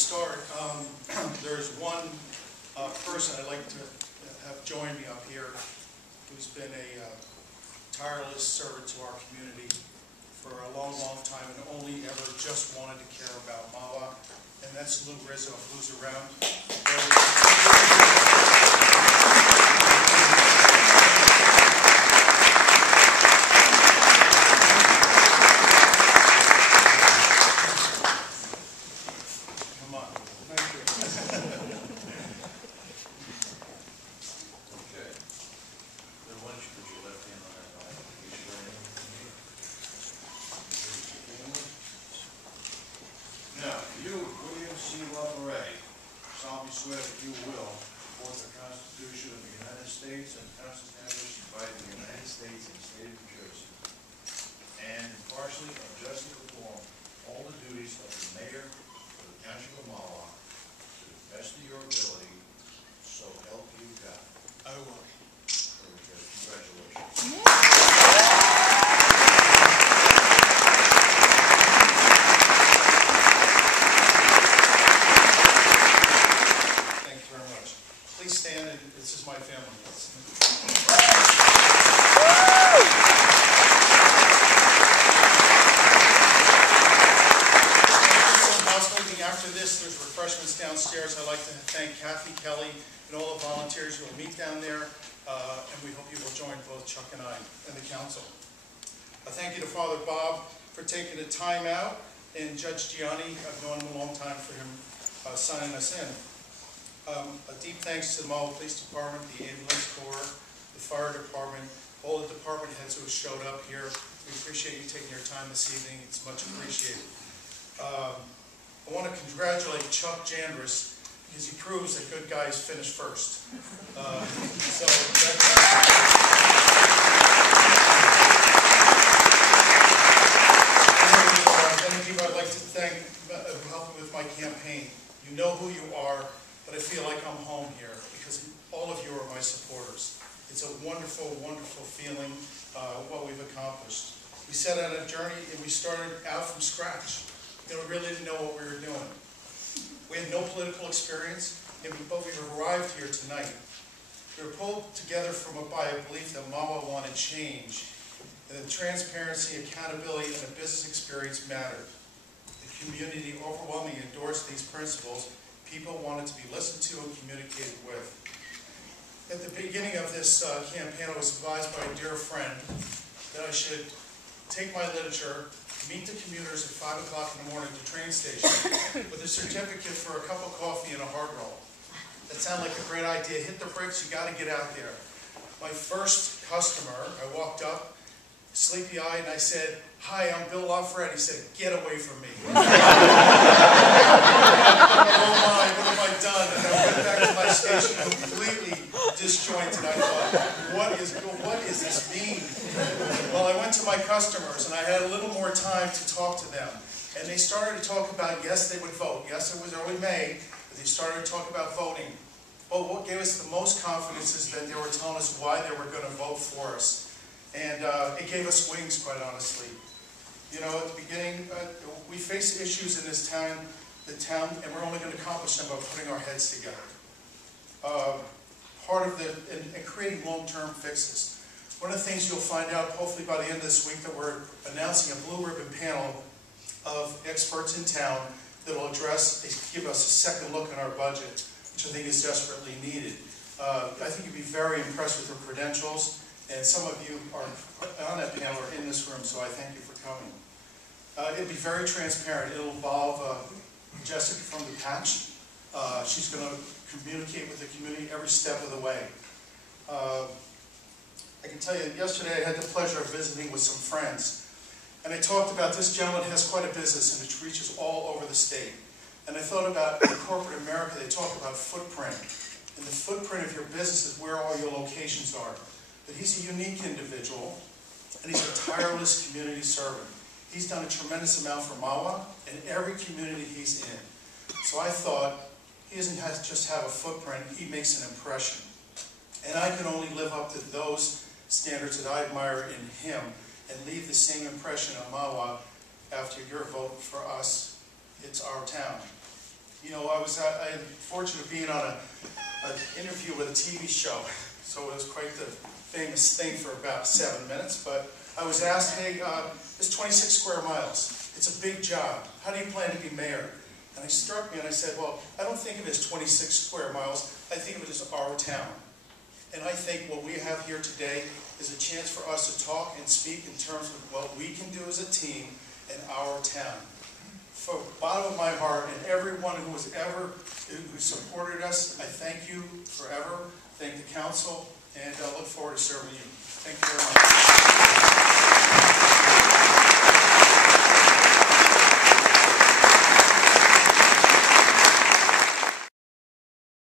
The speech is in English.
start, there's one person I'd like to have join me up here who's been a tireless servant to our community for a long, long time and only ever just wanted to care about Mahwah, and that's Lou Rizzo, who's around. Laforet, solemnly swear that you will support the Constitution of the United States and the Constitution by the United States and the state of New Jersey, and impartially and justly perform all the duties of the mayor of the Township of Mahwah to the best of your ability, so help you God. I will. Very good. Congratulations. Please stand, and this is my family. Some housekeeping after this. There's refreshments downstairs. I'd like to thank Kathy, Kelly, and all the volunteers who will meet down there, and we hope you will join both Chuck and I and the council. Thank you to Father Bob for taking the time out, and Judge Gianni. I've known him a long time for him signing us in. A deep thanks to the Mahwah Police Department, the Ambulance Corps, the Fire Department, all the department heads who have showed up here. We appreciate you taking your time this evening. It's much appreciated. I want to congratulate Chuck Jandris because he proves that good guys finish first. So many people I'd like to thank for helping with my campaign. You know who you are. But I feel like I'm home here because all of you are my supporters. It's a wonderful, wonderful feeling, what we've accomplished. We set out a journey and we started out from scratch. We really didn't know what we were doing. We had no political experience, but we've arrived here tonight. We were pulled together by a belief that Mahwah wanted change, and that transparency, accountability, and a business experience mattered. The community overwhelmingly endorsed these principles. People wanted to be listened to and communicated with. At the beginning of this campaign, I was advised by a dear friend that I should take my literature, meet the commuters at 5 o'clock in the morning at the train station with a certificate for a cup of coffee and a hard roll. That sounded like a great idea. Hit the bricks, you got to get out there. My first customer, I walked up, sleepy-eyed, and I said, "Hi, I'm Bill Laforet." He said, "Get away from me." Oh my, what have I done? And I went back to my station completely disjointed. I thought, what does this mean? Well, I went to my customers and I had a little more time to talk to them. And they started to talk about, yes, they would vote. Yes, it was early May, but they started to talk about voting. But what gave us the most confidence is that they were telling us why they were going to vote for us. And it gave us wings, quite honestly. You know, at the beginning, we face issues in this town, and we're only going to accomplish them by putting our heads together. Part of and creating long-term fixes. One of the things you'll find out, hopefully by the end of this week, that we're announcing a blue ribbon panel of experts in town that will give us a second look at our budget, which I think is desperately needed. I think you'd be very impressed with their credentials. And some of you are on that panel or in this room, so I thank you for coming. It'll be very transparent. It'll involve Jessica from the Patch. She's going to communicate with the community every step of the way. I can tell you, yesterday I had the pleasure of visiting with some friends. And I talked about this gentleman has quite a business and it reaches all over the state. And I thought about in corporate America, they talk about footprint. And the footprint of your business is where all your locations are. But he's a unique individual, and he's a tireless community servant. He's done a tremendous amount for Mahwah and every community he's in. So I thought, he doesn't just have a footprint, he makes an impression. And I can only live up to those standards that I admire in him and leave the same impression on Mahwah after your vote for us. It's our town. You know, I had the fortune of being on an interview with a TV show, so it was quite the famous thing for about 7 minutes, but I was asked, hey, it's 26 square miles. It's a big job. How do you plan to be mayor? And it struck me and I said, well, I don't think of it as 26 square miles. I think of it as our town. And I think what we have here today is a chance for us to talk and speak in terms of what we can do as a team in our town. From the bottom of my heart, and everyone who supported us, I thank you forever. Thank the council, and I look forward to serving you. Thank you very much.